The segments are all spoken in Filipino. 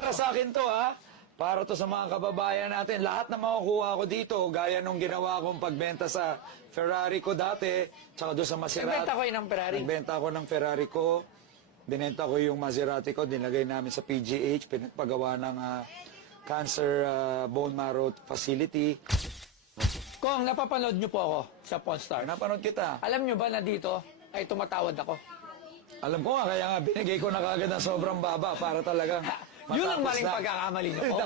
Para sa akin to, ha? Para to sa mga kababayan natin. Lahat na makukuha ko dito, gaya nung ginawa kong pagbenta sa Ferrari ko dati, tsaka doon sa Maserati. Nagbenta ko yun ng Ferrari. Nagbenta ko ng Ferrari ko. Binenta ko yung Maserati ko, dinagay namin sa PGH, pinagpagawa ng cancer bone marrow facility. Kung napapanood nyo po ako sa Pawn Star, Napanood kita. alam nyo ba na dito ay tumatawad ako? Alam ko nga, kaya nga binigay ko na kagad ng sobrang baba para talagang Yun ang matapos maling na. pagkakamali nyo po.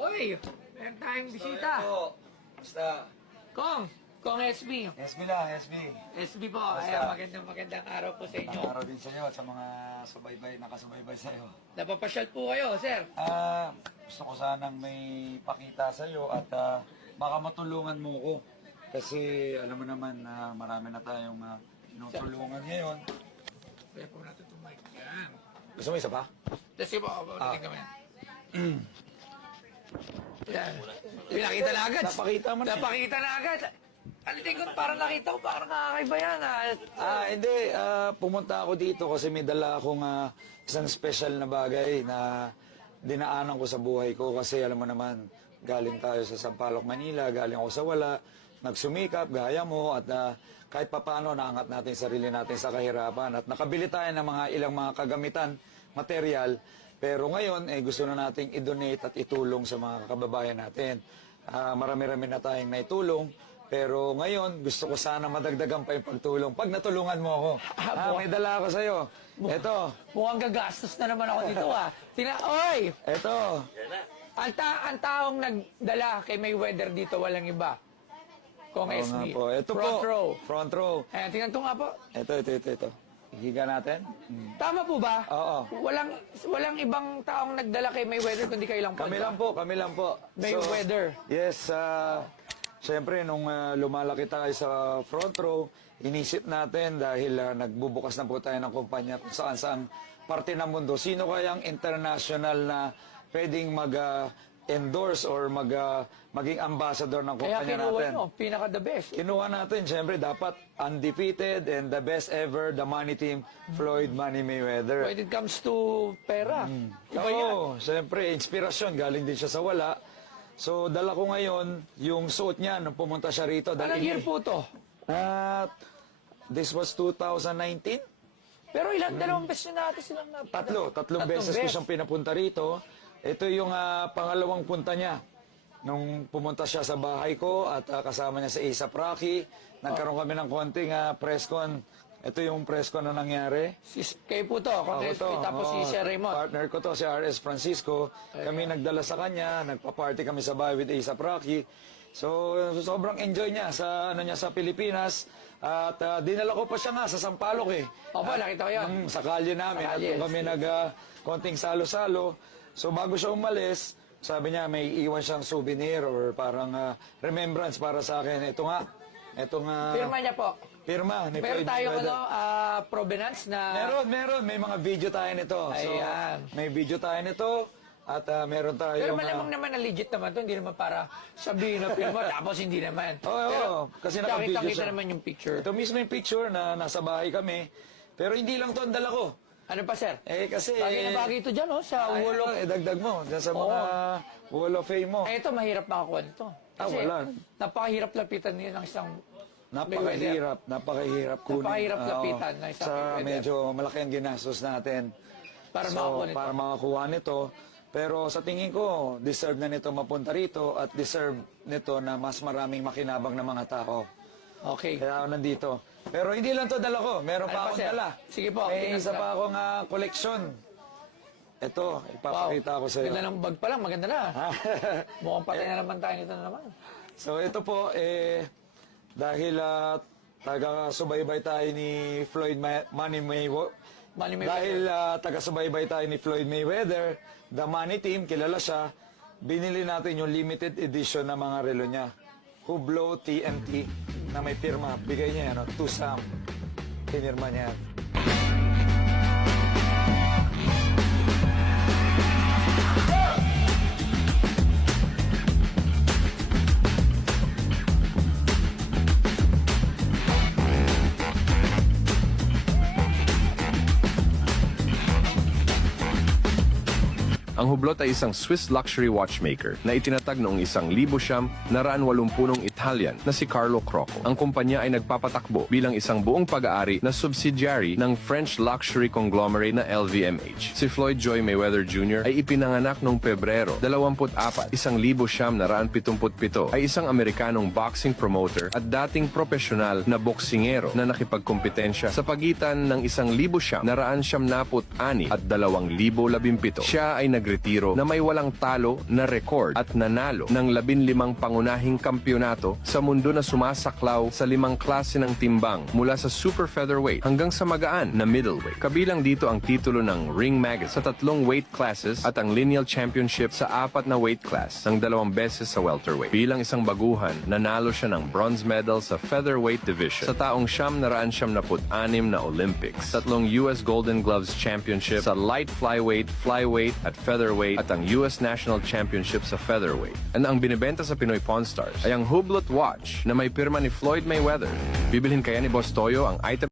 Uy, meron tayong bisita. Basta. Kong SB. SB lang, SB. SB po, Basta. ay magandang araw po sa inyo. Araw din sa iyo at sa mga nakasubaybay sa iyo. Napapasyal po kayo, sir. Gusto ko sanang may pakita sa iyo at baka matulungan mo ko. Kasi alam mo naman na marami na tayong tinutulungan ngayon. Kaya po natin tumic. Yan. Gusto mo isa pa? Kasi po, ulitin kami. Yan. Pinakita na agad. Napakita mo na. Napakita na agad. Ano tingin ko, parang nakita ko, parang nakakaiba yan. Hindi. Pumunta ako dito kasi may dala akong isang special na bagay na dinaanan ko sa buhay ko. Kasi alam mo naman, galing tayo sa Sampaloc, Manila, galing ako sa wala, nagsumikap, gaya mo, at kahit papano naangat natin sarili natin sa kahirapan. At nakabili tayo ng ilang mga kagamitan, material, pero ngayon, gusto na nating i-donate at itulong sa mga kababayan natin. Marami-rami na tayong naitulong. Pero ngayon, gusto ko sana madagdagan pa yung pagtulong. Pag natulungan mo ako, may dala ako sa'yo. Ito. Mukhang gagastos na naman ako dito, Oy! Ito. Ang taong nagdala kay Mayweather dito, walang iba. Kong Oo SB. nga po. Ito Front po. row. Front row. Ayan, tingnan ko nga po. Ito. Higa natin. Tama po ba? Oo. Walang ibang taong nagdala kay Mayweather kundi kayo lang po. Kami lang po. Mayweather. Yes, siyempre, nung lumalaki tayo sa front row, inisip natin dahil nagbubukas na po tayo ng kumpanya kung saan parte ng mundo. Sino kayang international na pwedeng mag-endorse or maging ambassador ng Kaya kumpanya kinuha natin? nyo, pinaka-the best. Kinuha natin, siyempre, dapat undefeated and the best ever, the money team, Floyd Money Mayweather. When it comes to pera, iba yan. Oo, siyempre, inspirasyon, galing din siya sa wala. So, dala ko ngayon yung suot niya nung pumunta siya rito. Anong year po to? This was 2019. Pero dalawang beses na natin silang Tatlong beses ko siyang pinapunta rito. Ito yung pangalawang punta niya. Nung pumunta siya sa bahay ko at kasama niya sa ASAP Rocky, nagkaroon kami ng konting press con. Ito yung press con na nangyari. Kayo po to, tapos si Sir Raymond. Partner ko to, si R.S. Francisco. Kami nagdala sa kanya, nagpa-party kami sa bahay with ASAP Rocky. So, sobrang enjoy niya sa sa Pilipinas. At dinala ko pa siya nga sa Sampaloc Opo, nakita ko yan. Sa kalye namin. Sa At kalye. doon kami konting salo-salo. So, bago siya umalis, sabi niya may iwan siyang souvenir or parang remembrance para sa akin. Ito nga. Firma niya po. Pirma ni Pero Floyd tayo Mayweather. provenance na... Meron. May mga video tayo nito. Ayan. So, may video tayo nito. At meron tayo... Pero malamang naman na legit naman to, hindi naman para sabihin na firma, tapos hindi naman. Oo, kasi naka-video Kita siya. naman yung picture. Ito mismo yung picture na nasa bahay kami. Pero hindi lang to ang dala ko. Ano pa, sir? Kasi... Bagay na bagay ito dyan, sa wall of... dagdag mo. Dyan sa mga wall of fame mo. Ito, mahirap makakuha nito. Kasi wala. napakahirap lapitan niya ng isang... Napakahirap kunin. Napakahirap lapitan ng isang Mayweather. Medyo malaki ang ginastos natin. Para makakuha nito. Para makakuha nito. Pero sa tingin ko, deserve na nito mapunta rito at deserve nito na mas maraming makinabang na mga tao. Okay. Kaya ako nandito. Pero hindi lang to dala ko. Meron pa Ano pa, akong sir? dala. Sige po, May tingnan isa ko. pa akong koleksyon. Ito, ipapakita ko sa iyo. Ganda ng bag pa lang, maganda na. Mukhang patay na naman tayo nito na naman. So ito po, dahil taga-subaybay tayo ni Floyd Money Mayweather. Dahil taga-subaybay tayo ni Floyd Mayweather, the Money Team, kilala siya, binili natin yung limited edition na mga relo niya. Hublot TNT na may pirma. Bigay niya yan, to Sam. Pinirma niya yan. Ang Hublot ay isang Swiss luxury watchmaker na itinatag noong 1980 Italian na si Carlo Crocco. Ang kumpanya ay nagpapatakbo bilang isang buong pag-aari na subsidiary ng French luxury conglomerate na LVMH. Si Floyd Joy Mayweather Jr. ay ipinanganak noong Pebrero 24, 1977 ay isang Amerikanong boxing promoter at dating profesional na boksingero na nakipagkompetensya sa pagitan ng 1976 at 2017. Siya ay nagretiro na may walang talo na record at nanalo ng 15 pangunahing kampyonato sa mundo na sumasaklaw sa 5 klase ng timbang mula sa super featherweight hanggang sa magaan na middleweight. Kabilang dito ang titulo ng Ring Magazine sa 3 weight classes at ang lineal championship sa 4 na weight class ng 2 beses sa welterweight. Bilang isang baguhan, nanalo siya ng bronze medal sa featherweight division sa taong 1976 na Olympics, 3 US Golden Gloves Championship sa light flyweight, flyweight at featherweight at ang US National Championship sa featherweight. And ang binibenta sa Pinoy Pawn Stars ay ang Hublot watch na may pirma ni Floyd Mayweather. Bibilhin kaya ni Boss Toyo ang item